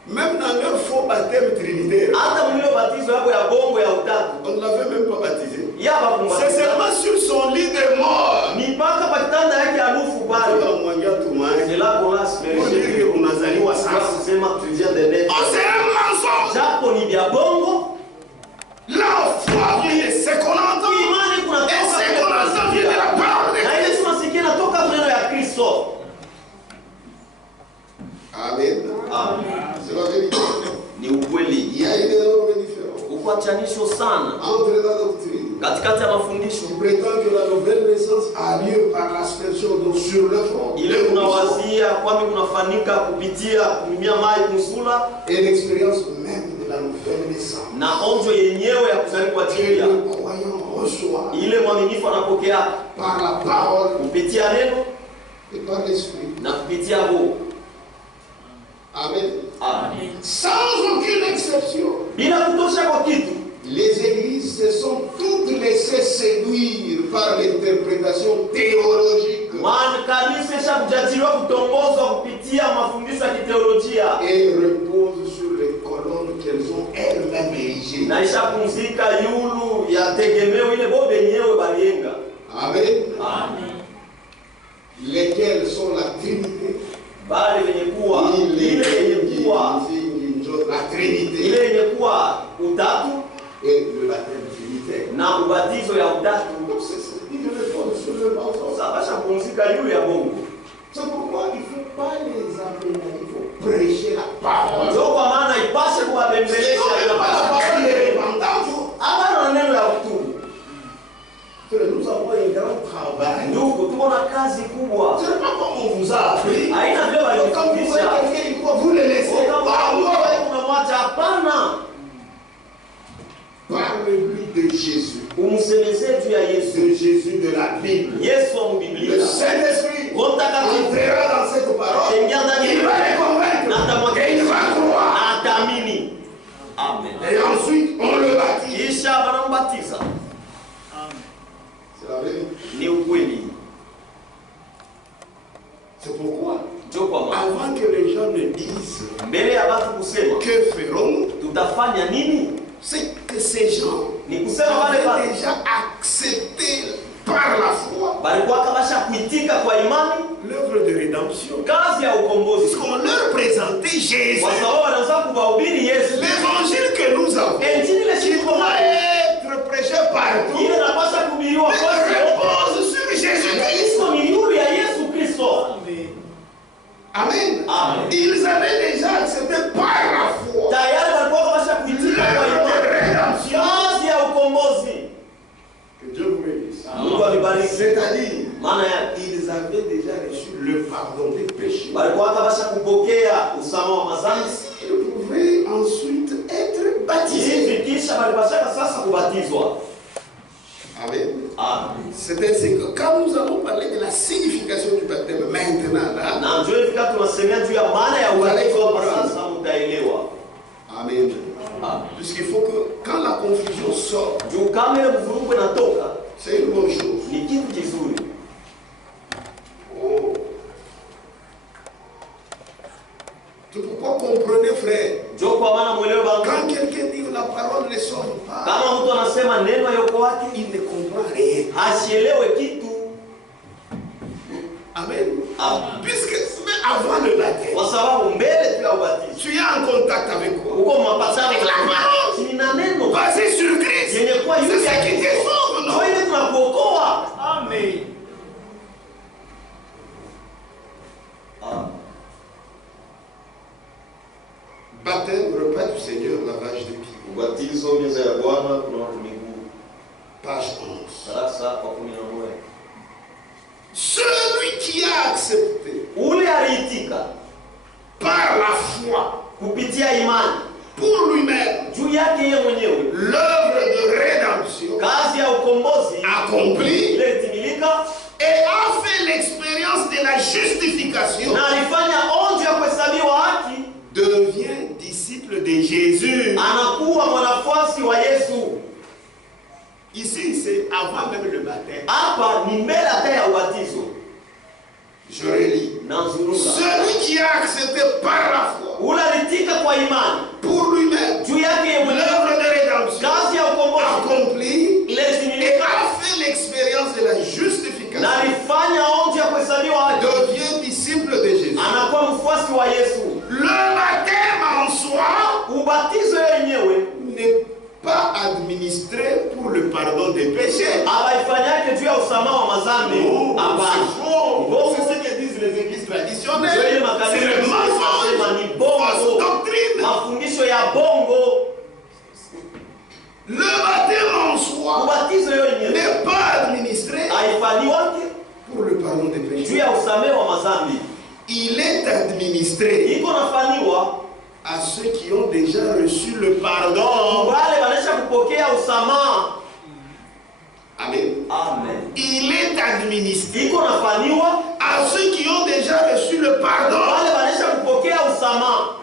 même dans leur faux baptême trinitaire, hata mwile batizo yako ya bongo ya utatu on ne l'avait même pas baptisé. yaba C'est kumbatiza seulement sur son lit de mort. ni mpaka pakitanda yake alufu pale. C'est là qu'on a Pour dire que unazaliwa sasa. kusema tu viens de naître. Oh, c'est un mensonge. Japo ni vya bongo, La foi vient de ce qu'on entend. imani Et kunatoka ce qu'on entend vient de la parole de na Christ. ile tunasikia natoka neno ya Kristo. Amen. Amen. C'est la vérité. Ni ukweli. Il y a une énorme différence Ukuachanisho sana entre la doctrine katikati ya mafundisho qui prétend que la nouvelle naissance a lieu par l'aspersion d'eau sur le front ile kunawazia kwamba kunafanyika kupitia kumimia mai kusula et l'expérience même de la nouvelle naissance na onjo yenyewe ya kuzaliwa que jipya le croyant reçoit ile mwaminifu anapokea par la parole kupitia neno et par l'esprit. na kupitia roho. Amen. Amen. Sans aucune exception, Bila kutosha kwa kitu, les églises se sont toutes laissées séduire par l'interprétation théologique maana kanisa ishakujadiliwa kutongozwa kupitia mafundisho ya kiteolojia et reposent sur les colonnes qu'elles ont elles-mêmes érigées. na ishapumzika yulu ya tegemeo ile bo benyewe balienga. Amen. Amen. Lesquelles sont la Trinité, Bali yenye kuwa ile yenye kuwa la Trinité ile yenye kuwa utatu et le baptême trinitaire. na ubatizo ya utatu. Donc ils répondent sur le mensonge. Sabasha pumzika yulu ya bongo. C'est pourquoi il ne faut pas les amener, il faut prêcher la parole. Ndio kwa maana ipashe kuwabembelesha Sinon, na pas la parole de repentance. hapa na neno ya utubu. Nous avons un grand travail. Ndugu, tuko na kazi kubwa. Ce n'est pas comme on vous a appris. Haina vile Donc, quand vous voyez walifundisha. quelqu'un, il faut vous le laisser. Unamwacha hapana. Parle-lui de Jésus. Umsemezee juu ya Yesu. De Jésus de la Bible. Yesu wa Le Biblia. Saint-Esprit Roho Mtakatifu entrera dans cette parole. ataingia ndani Il va les na convaincre. Et il atamwakilisha va croire. na ataamini. Amen. Et ensuite, on le baptise. Kisha wanambatiza. C'est la vérité. Ni ukweli. C'est pourquoi, Ndio kwa maana avant que les gens ne disent mbele ya watu kusema que ferons-nous, tutafanya nini, c'est que ces gens ni kusema wale avaient watu déjà accepté par la foi walikuwa kabasha kuitika kwa imani l'œuvre de rédemption. kazi ya ukombozi, Puisqu'on leur présentait Jésus, kwa sababu wanaanza kuwahubiri Yesu. l'évangile que nous avons, Injili ile qui siku doit être prêché partout, ile inapaswa kuhubiriwa kote, repose sur Jésus-Christ. Kristo ni yule ya Yesu Kristo. Amen. Amen. Ils avaient déjà accepté par la foi Tayari walikuwa kabasha kuitika kwa l'œuvre de imani rédemption. kazi ya ukombozi. Que Dieu vous bénisse. Mungu alibariki. C'est-à-dire, Maana yake ils avaient déjà reçu le pardon des péchés. walikuwa kabasha kupokea usamaha wa madhambi. Ils pouvaient ensuite être baptisés. Hivi kisha walipasaka sasa kubatizwa. Amen. Amen. C'est ainsi que quand nous allons parler de la signification du baptême maintenant, là, Na ndio hivi kama tunasemea juu ya maana ya ubatizo hapa sasa mtaelewa. Amen. Amen. Puisqu'il faut que quand la confusion sort, Juu kama ile mvurugo inatoka c'est une bonne chose. ni kitu Puisque mais avant le baptême, Kwa sababu mbele tu ya ubatizo tu es en contact avec quoi? uko mapatano Avec la parole. na neno Basé sur Christ. yenye kuwa C'est yule ça qui te sauve, non? Kwa ile tunakuokoa. Amen. Baptême, repas du Seigneur, lavage des pieds. Ubatizo, meza ya Bwana, kuna miguu. Page 11. Darasa kwa 11. Celui qui a accepté Ule aliitika par la foi kupitia imani pour lui-même juu yake yeye mwenyewe l'œuvre de rédemption kazi ya ukombozi accomplie ile itimilika, et a fait l'expérience de la justification, na alifanya onjo ya kuhesabiwa haki, devient disciple de Jésus. anakuwa mwanafuasi wa Yesu. Ici, c'est avant même le baptême. Hapa ni mbele hata ya ubatizo. Je relis. Celui qui a accepté par la foi Ule alitika kwa imani pour lui-même juu yake yeye mwenyewe l'œuvre de rédemption kazi ya ukombozi accomplie ile et itimilika, a fait l'expérience de la justification, na alifanya onjo ya kuhesabiwa haki, devient disciple de Jésus. anakuwa mfuasi wa Yesu. Le baptême en soi Ubatizo yenyewe n'est pas administré pour le pardon des péchés. abaifanyake juu ya usamaha wa mazambi. Non, Hapana. c'est faux. C'est ce que disent les églises traditionnelles. C'est le mensonge, fausse doctrine. Mafundisho ya bongo. Le baptême en soi Ubatizo yenyewe n'est pas administré haifanywake pour le pardon des juu péchés. ya usamehe wa mazambi. Il est administré Iko nafanywa à ceux qui ont déjà reçu le pardon. wale wanaisha kupokea usamaha. Amen. Amen. Il est administré Iko nafanywa à ceux qui ont déjà reçu le pardon. wale wanaisha kupokea usamaha.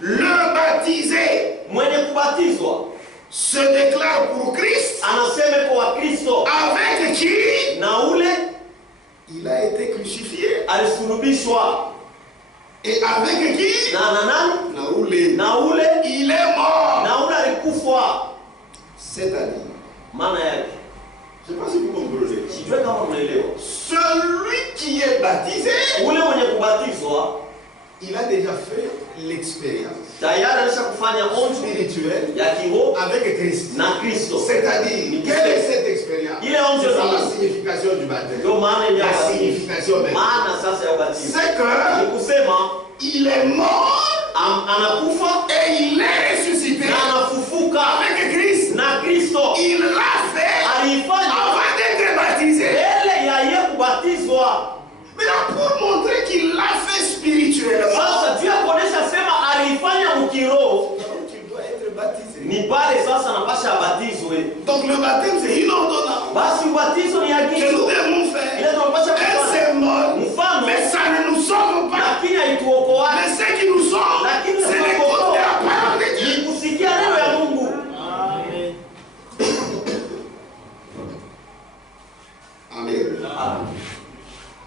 Le baptisé Mwenye kubatizwa se déclare pour Christ, anasema kwa Kristo, avec qui na ule il a été crucifié. alisulubishwa, Et avec qui na nani, na ule il est mort. na ule alikufa. C'est-à-dire, Maana yake je ne sais pas si vous comprenez. sijue kama mnaelewa, Celui qui est baptisé, ule mwenye kubatizwa il a déjà fait l'expérience tayari alisha kufanya onjo spirituelle ya kiroho avec Christ. na Kristo. C'est-à-dire, quelle est cette expérience? Ile onjo C'est ça la ni signification du baptême. ndio maana ya La ubatizo. signification de Maana sasa ya ubatizo c'est que ni kusema il est mort anakufa et il est ressuscité na anafufuka avec Christ. na Kristo. Il l'a fait Alifanya avant d'être baptisé. mbele ya yeye kubatizwa. Maintenant, pour montrer qu'il l'a fait spirituellement, Sasa juu ya kuonesha sema alifanya ukiroho, tu dois être baptisé. ni pale sasa napasha abatizwe. Donc le baptême, c'est une ordonnance Basi ubatizo ni que nous agizo devons ile faire. tunapasha Un kufanya, symbole, mfano, mais ça ne nous sauve pas. lakini haituokoa. Mais ce qui nous sauve, Lakini c'est l'écoute de la parole de Dieu. ni kusikia neno ya Mungu. Amen.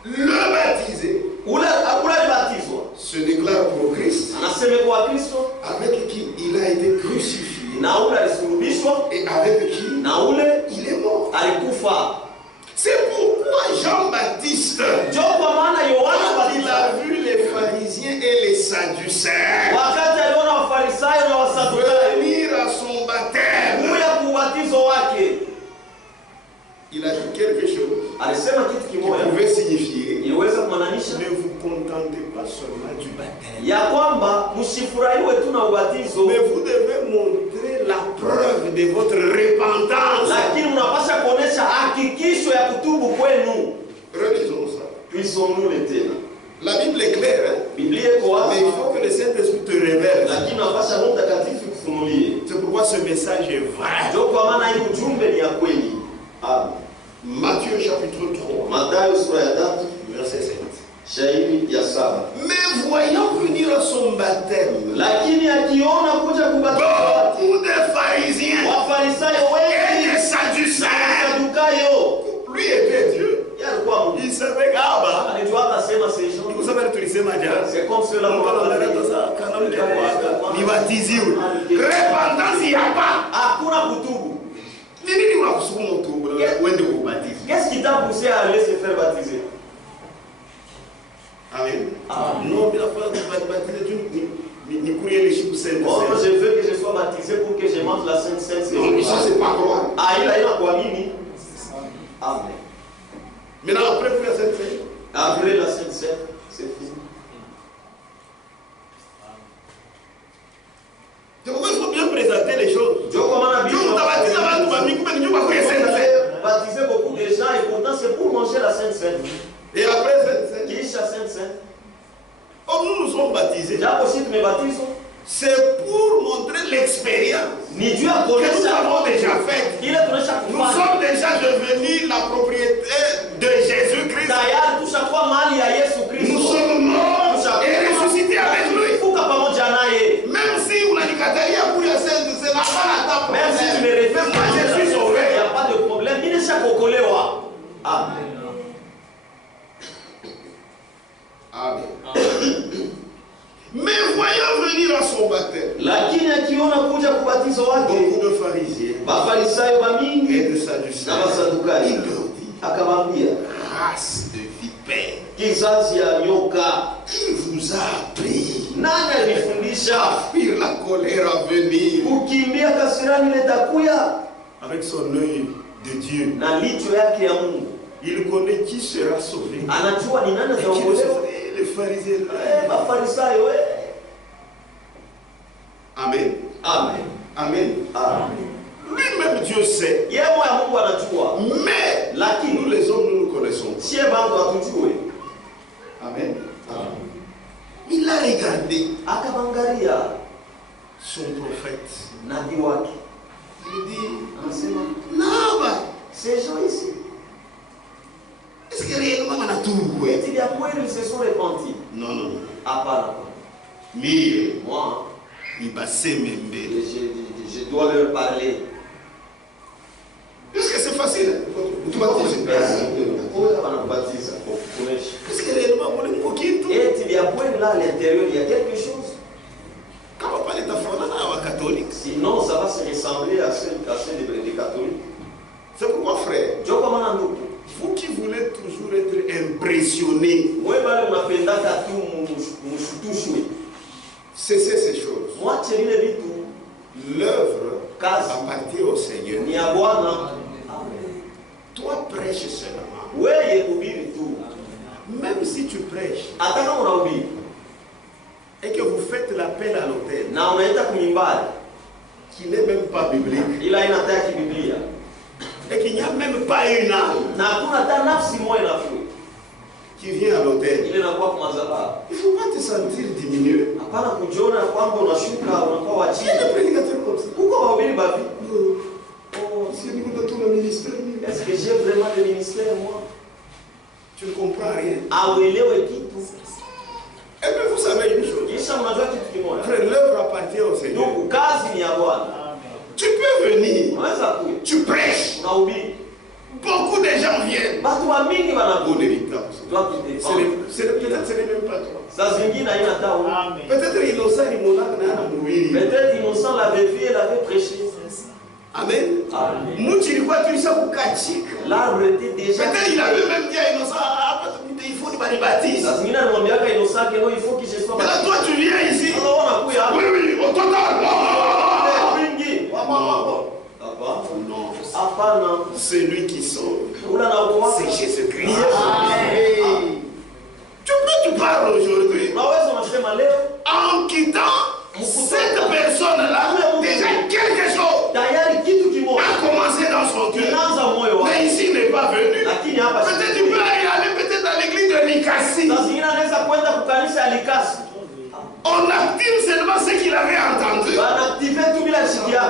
Le baptisé Ule alibatizwa se déclare pour Christ, anasema kwa Kristo, avec qui il a été crucifié na ule alisulubishwa, et avec qui na ule il est mort. alikufa. C'est pourquoi Jean-Baptiste, Ndio kwa maana Yohana quand il Batiza a vu les pharisiens et les sadducéens wakati aliona Wafarisayo na Wasadukayo venir à son baptême, kuya kubatizo wake, il a dit quelque chose alisema kitu qui kimoja pouvait signifier: iliweza kumaanisha ne vous contentez pas seulement du baptême, ya kwamba msifurahiwe tu na ubatizo, mais vous devez montrer la preuve de votre repentance. lakini mnapasha kuonesha hakikisho ya kutubu kwenu. Relisons ça. Tuisomule tena. La Bible est claire, hein? Biblia iko Mais wazi, il faut que le Saint-Esprit te révèle. lakini unapasha Roho Mtakatifu kufunulie. C'est pourquoi ce message est vrai. Ndio kwa maana hii ujumbe ni ya kweli. Amen. Matthieu chapitre 3, Mathayo sura ya 3 verset 7. shairi ya 7. Mais voyant venir à son baptême Lakini akiona kuja kubatizwa beaucoup de pharisiens Wafarisayo et wengi des sadducéens, Sadukayo, lui était Dieu. yalikuwa Mungu. Il savait qu'Abba, Alijua akasema ces gens, vous savez, tulisema jana, c'est comme cela Mungu analeta sasa kanuni ya kwako, nibatiziwe. Repentance ya pas. hakuna kutubu. Ni nini unakusukuma utubu uende kubatiza? Qu'est-ce qui t'a poussé à aller se faire baptiser? Amen. Amen. Non, mais la foi baptisée, ni courir les chiffres saints. Oh, je veux que je sois baptisé pour que je mange la Sainte Sainte. Non, mais ça, c'est pas croire. Ah, il a quoi, Mimi? Amen. Maintenant, après, pour la Sainte Sainte. Après la Sainte Sainte, c'est fini. C'est pourquoi il faut bien présenter les choses. Dieu t'a baptisé beaucoup de gens et pourtant c'est pour manger la Sainte Sainte. Et après Sainte Sainte. Qui est la Sainte Sainte? Oh, nous sommes baptisés. C'est pour montrer l'expérience que nous avons déjà faite. Nous sommes déjà devenus la propriété de Jésus-Christ. Nous sommes morts et ressuscités avec lui. Même si vous l'avez dit, c'est la fin. même si tu me réfères, moi je suis sauvé. Il n'y a pas de problème. Amen. Amen. Mais voyant venir à son baptême lakini akiona kuja kubatizo wake beaucoup de pharisiens Mafarisayo bamingi et de sadducéens, na Masadukayo, il leur dit, akamwambia, race de vipères, kizazi ya nyoka, qui vous a appris nani alifundisha à fuir la colère à venir kukimbia kasirani letakuya avec son œil de Dieu? na licho yake ya Mungu? Il connaît qui sera sauvé. Anajua ni nani Et qui le ataokolewa. sauve. Les pharisiens. Mafarisayo Amen. Amen. Amen. Amen. Lui-même Dieu sait. Yeye ya Mungu anajua. Mais Lakini nous les hommes, nous connaissons. sie bantu hatujue. Amen. Amen. Il a regardé Akabangalia son prophète. nabii wake. Il dit, Anasema, là-bas, ces gens ici, est-ce que réellement on a tout ouais? eti vya kweli se sont repentis? Non, non, non. Hapana. Mais Moi, il va s'aimer. je dois leur parler. Est-ce que c'est facile? Tu vas Wanabatiza kwa kuonesha. est-ce que réellement on est coquille tout? Eti vya kweli là à l'intérieur il y a quelque chose. Quand on parle de la catholique, Sinon ça va se ressembler à ceux des catholiques. c'est pourquoi frère, Ndio kwa maana ndugu, vous qui voulez toujours être impressionné, wewe bado unapendaka tu mshutushwe. cessez ces choses. Mwache vile vitu. L'œuvre Kazi appartient au Seigneur. ni ya Bwana. Toi prêche seulement. Wewe hubiri tu. Même si tu prêches Hata kama unahubiri et que vous faites l'appel à l'autel, na unaita kunyumbani qui n'est même pas biblique, ila inataka kibiblia et qu'il n'y a même pas une âme na hakuna hata nafsi moja nafuu qui vient à l'autel, ile inakuwa kwa madhabahu. il ne faut pas te sentir diminué. Hapana kujiona kwamba unashuka unakuwa wa Il y a chini. des prédicateurs comme ça. Huko wahubiri bavi. Oh, c'est nous dans tout le ministère. Est-ce que j'ai vraiment le ministère moi? Tu ne comprends rien. Auelewe kitu. Et puis vous savez une chose. Kisha unajua kitu kimoja. Frère, l'œuvre appartient au Seigneur. Donc kazi ni ya Bwana. Tu peux venir, Unaweza kuja. tu prêches. Unahubiri. Beaucoup de gens viennent. Watu wa mingi Au wanakuja. véritable. Toi tu te Peut-être ce n'est même pas toi. Saa zingine haina tao. Peut-être innocent, il m'a dit. Peut-être innocent l'avait vu et l'avait prêché. Amen. Amen. Muti ilikuwa tulisha kukachika. L'arbre était déjà. Peut-être il avait même dit à innocent, il faut qu'il baptise. Saa zingine anamwambiaka innocent que non il faut que je sois Maintenant toi tu viens ici. alors wanakuya hapa. Oui, oui, au total. Wingi. Non. Hapana. C'est lui qui sauve. Ula na uko C'est Jésus-Christ. Amen. Tu parles aujourd'hui. Unaweza unasema leo En quittant cette personne-là, déjà quelque chose tayari kitu kimoja a commencé dans son cœur. kinaanza moyo wako. Mais ici il n'est pas venu. Lakini hapa Peut-être tu peux aller peut-être dans l'église de Nikasi. saa zingine anaweza kwenda kukanisa ya Likasi. On active seulement ce qu'il avait entendu. Wanaaktive tu bila sikia.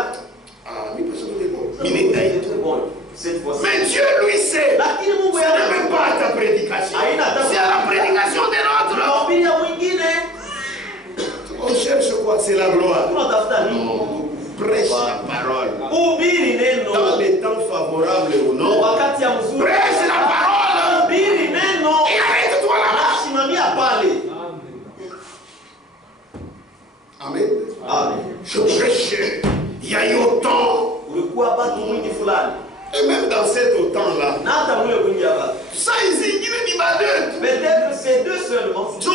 Ah, oui, parce que c'est bon. Il est très bon cette fois-ci. Mais Dieu lui sait. Lakini Mungu Ce n'est même pas à ta prédication. C'est à la prédication de l'autre. mahubiri ya mwingine. On cherche quoi? C'est la gloire. Tunatafuta nini? Prêche la parole. Hubiri Dans neno les temps favorables ou non. wakati ya mzuri. Prêche la parole. Hubiri neno. Et arrête-toi là-bas. Simamia pale. Amen. Amen. Je prêchais. Il y a eu autant. Ulikuwa batu mwingi fulani. Et même dans cet autant-là. Na hata mule mwingi hapa. Ça ici, il est dit deux. Peut-être c'est deux seulement. Tu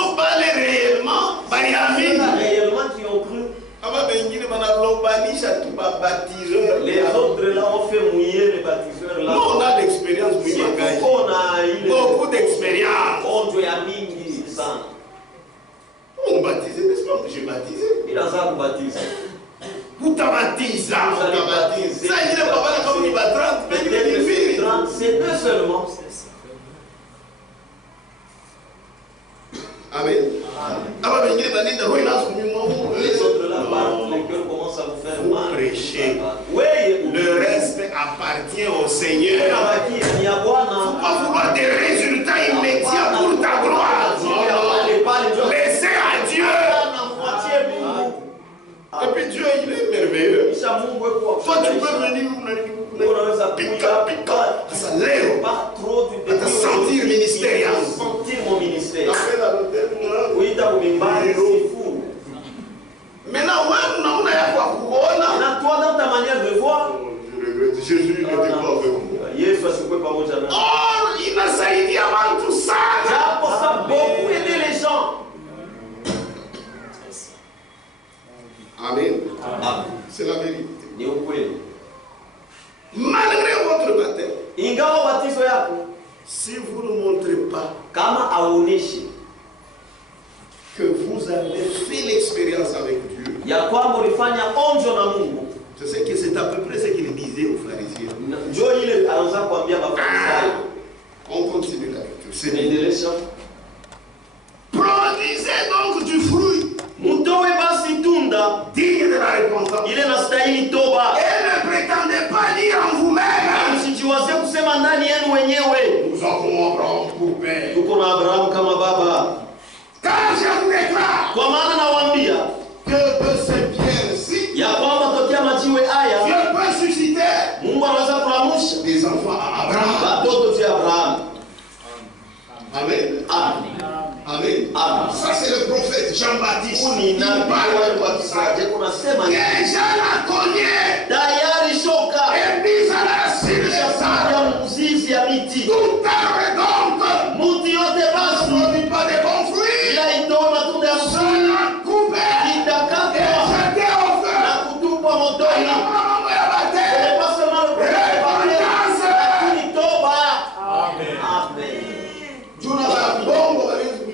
Amen. Les autres là partent, le cœur commence à vous faire Vous mal. prêchez. Oui, Le reste appartient au Seigneur. Il ne faut pas vouloir des résultats immédiats pour ta gloire. Non. Laissez à Dieu. Et puis Dieu, il est merveilleux. Toi, tu peux venir, ça lève. À te sentir ministériel. Maintenant, on a quoi pour toi, dans ta manière de voir, je regrette, Jésus n'était pas avec moi. Or, il a saisi avant tout ça. Pour ça, beaucoup aider les gens. Amen. C'est la vérité. Ni ukweli. Malgré votre baptême, Ingawa ubatizo yako, si vous ne montrez pas kama aoneshi que vous avez fait l'expérience avec Dieu, ya kwamba ulifanya onjo na Mungu, je sais que c'est à peu près ce qu'il disait aux pharisiens. ndio ile anaanza kuambia mafarisayo. On continue la lecture. C'est Endelesha. Produisez donc du fruit Mtowe basi tunda digne de la repentance. ile nastahili toba. Et ne prétendez pas dire en vous-même, Msijiwaze kusema ndani yenu wenyewe, nous avons Abraham pour père. tuko na Abrahamu kama baba. Car je vous déclare Kwa maana nawaambia que de ces pierres-ci, ya kwamba tokea majiwe haya Dieu peut susciter Mungu anaweza kulamusha des enfants à Abraham. watoto vya Abrahamu. Amen. Amen. Amen. Amen. Ça c'est le prophète Jean-Baptiste. Ni Il nabii parle wa de ça. Batizaje kunasema ni Déjà la cognée tayari shoka est mise à la racine des ya arbres. mzizi ya miti. Tout arbre donc Muti yote ne basi produit pas de bons fruits. ila itoa matunda ya mzuri Sera coupé et itakatwa jeté au na feu. kutupwa motoni. Alors, maman, elle a battu. Ce n'est pas seulement le problème de Repentance. lakini toba. Amen. Dieu n'a pas bon,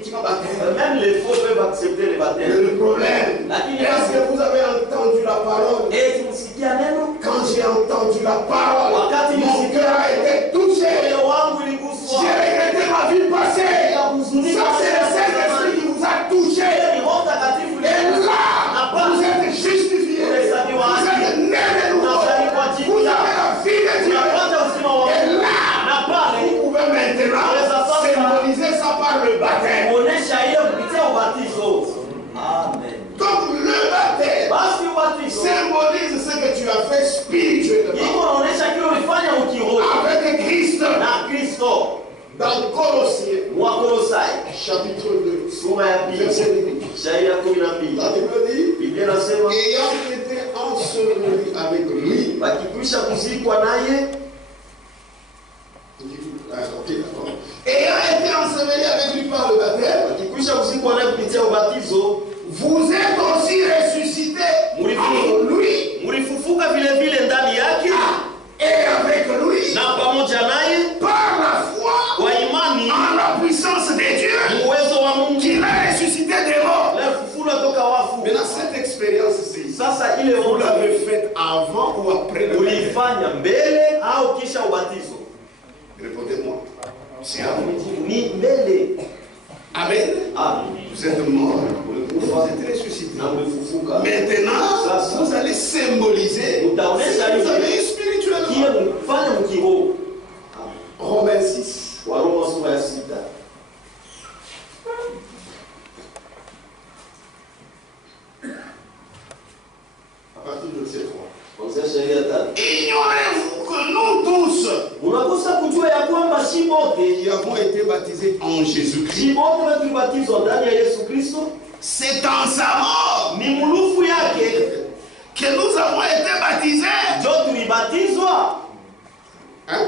tu n'as pas Même les faux peuvent accepter les baptêmes. le problème. Est-ce que vous avez entendu la parole? Eti msikia neno? Quand j'ai entendu la parole, Wakati mon nilisikia cœur a été touché. moyo wangu iliguswa. J'ai regretté ma vie passée. Nikahuzunika Ça, c'est le Saint-Esprit qui vous a touché. Ni Roho Mtakatifu Et là, vous na êtes justifiés. Vous êtes nés de nouveau. Vous avez la vie de Dieu. unapata uzima wa Et Mungu. là, Na pale vous pouvez maintenant symboliser ça par le baptême. kuonesha ile kupitia ubatizo. Amen. Donc le baptême Basi ubatizo symbolise ce que tu as fait spirituellement iko naonesha kile ulifanya ukiroho avec Christ. na Kristo. Dans Colossiens, Wakolosai chapitre 2, sura ya pili verset 18. shairi ya 12. La Bible dit, Biblia inasema ayant été enseveli avec lui. wakikwisha kuzikwa naye, Ayant été enseveli avec lui par le baptême, wakikwisha kuzikwa naye kupitia ubatizo, vous êtes aussi ressuscités en lui mulifufuka vile vile ndani yake et avec lui na pamoja naye par la foi kwa imani en la puissance de Dieu uwezo wa Mungu qui l'a ressuscité des morts. lefufula toka wafu. Maintenant, cette expérience-ci, Sasa ile vous l'avez faite avant ou après le baptême? ulifanya mbele au kisha ubatizo? Répondez-moi. C'est avant. Ni mbele. Amen. Amen. Vous êtes morts, vous êtes ressuscités. Na umefufuka. Maintenant, vous allez symboliser ce que vous avez eu spirituellement. Kile mfanya mkiroho. Romains 6. Waroma sura ya 6. À partir de verset 3. Kuanzia shairi ya 3. Ignorez-vous que nous tous Unakosa kujua ya kwamba si bote qui avons été baptisés en Jésus-Christ, si bote watulibatizwa ndani ya Yesu Kristo c'est en sa mort ni mulufu yake que nous avons été baptisés. ndio tulibatizwa. Hein?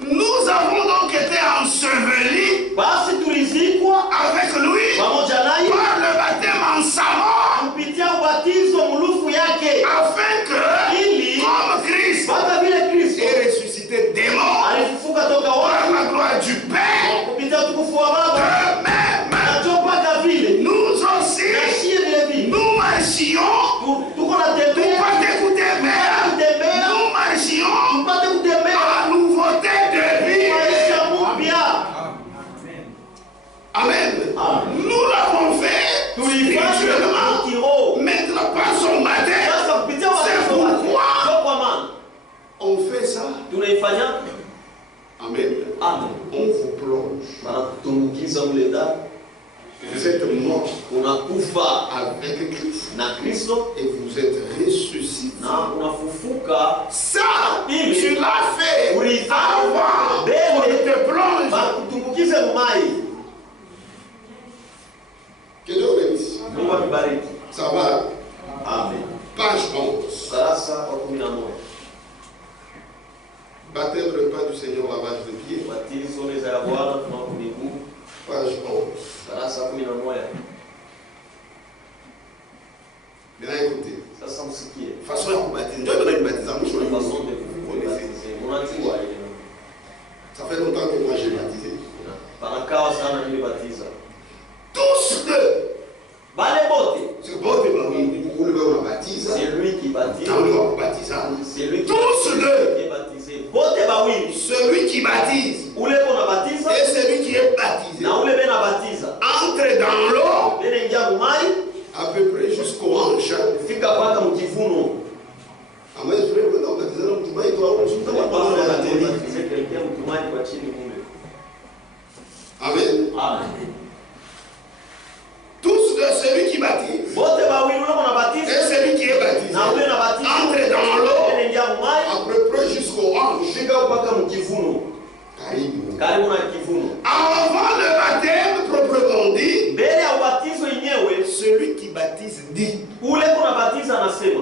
Nous avons donc été ensevelis Basi tulizikwa avec lui pamoja naye par le baptême en sa mort, kupitia ubatizo mulufu yake, afin que, ili comme Christ mpaka vile Kristo est ressuscité des morts alifufuka toka par wafu la gloire du Père, kupitia utukufu wa Baba, de même, na ndio mpaka vile nous aussi, na shie vile vile nous marchions, tuko na pour tembea pas t'écouter, mais kutembea nous marchions tupate kutembea en nouveauté de vie. maisha mpya. tunaifanya. Amen. Amen. On vous plonge. Wanakutumbukiza mle ndani. Vous êtes mort Unakufa avec Christ. na Kristo Et vous êtes ressuscité. na unafufuka. Ça, Ili tu l'as fait avant. On te plonge. Wanakutumbukize mumai. Que Dieu bénisse. Mungu akubariki. Ça va? Amen. Page 11. Darasa wa 11. Baptême, repas du Seigneur, lavage de pieds. Batizo meza ya Bwana tunao miguu. Page 11. Darasa 11. Maintenant écoutez. Sasa msikie. Façon ya kubatiza. Ndio ndio nibatiza mwisho Façon wa de kubatiza. Unajua ile. Ça fait longtemps que moi j'ai baptisé. Panakawa sana nilibatiza. Tous deux. Bale bote. C'est bon que vous le baptisez. C'est lui qui baptise. C'est lui qui est baptisé. Bote bawili. Celui qui baptise Ule kona batiza. et celui qui est baptisé. Na ule bena batiza. Entre dans l'eau. Bene ingia mumai. À peu près jusqu'au hanche. Fika paka mkivuno. Ama je vais vous baptiser dans le mtumai toi on s'entend pas dans la télé. C'est quelqu'un mtumai kwa chini mule. Amen. Amen. Tous de celui qui baptise Bote bawili ule kona batiza. et celui qui est baptisé. Na ule na batiza. Entre dans l'eau. Bene ingia mumai. À peu près jusqu'au hanche. Fika paka mkivuno. Karibu na kivuno. Avant le baptême proprement dit, Mbele ya ubatizo yenyewe, celui qui baptise dit. ule kuna batiza anasema.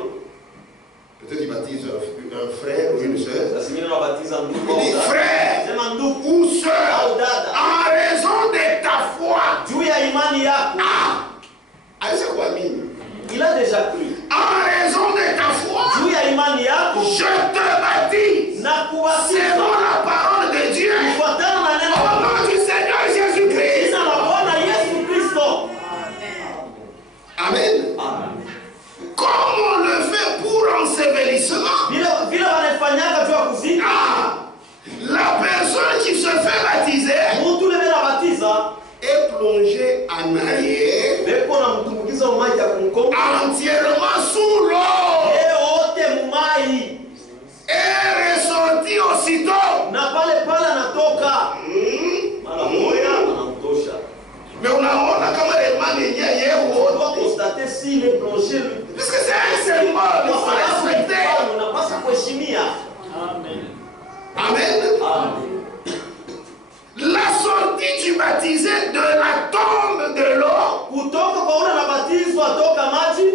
Peut-être il baptise un frère ou une soeur. Sasa mimi nabatiza ndugu. Il dit frère Sema ndugu ou soeur, au dada. en raison de ta foi. Juu ya imani yako. C'est quoi mine? Il a déjà cru. En raison de ta foi, Juu ya imani yako. je te baptise. Na kubatiza. Selon la parole de Dieu. Kufuatana na neno Au nom du Seigneur Jésus-Christ. Jina la Bwana Yesu Kristo. Amen. Amen. Comme on le fait pour ensevelissement. Vile wanafanyaka juu ya kuzika. La personne qui se fait baptiser Mtu ule bena batiza est plongée en arrière. beko na mtumbukiza maji ya kumkonga. Entièrement sous l'eau. Wote mumai. Et ressorti aussitôt. Na pale anatoka. Mara moja anamtosha. Mais on a comme les mains On doit constater s'il est plongé. parce que c'est un symbole, il faut respecter. Unapaswa kuheshimia. Amen. Amen. Amen. La sortie du baptisé de la tombe de l'eau. Kutoka kwa ule anabatizwa toka maji.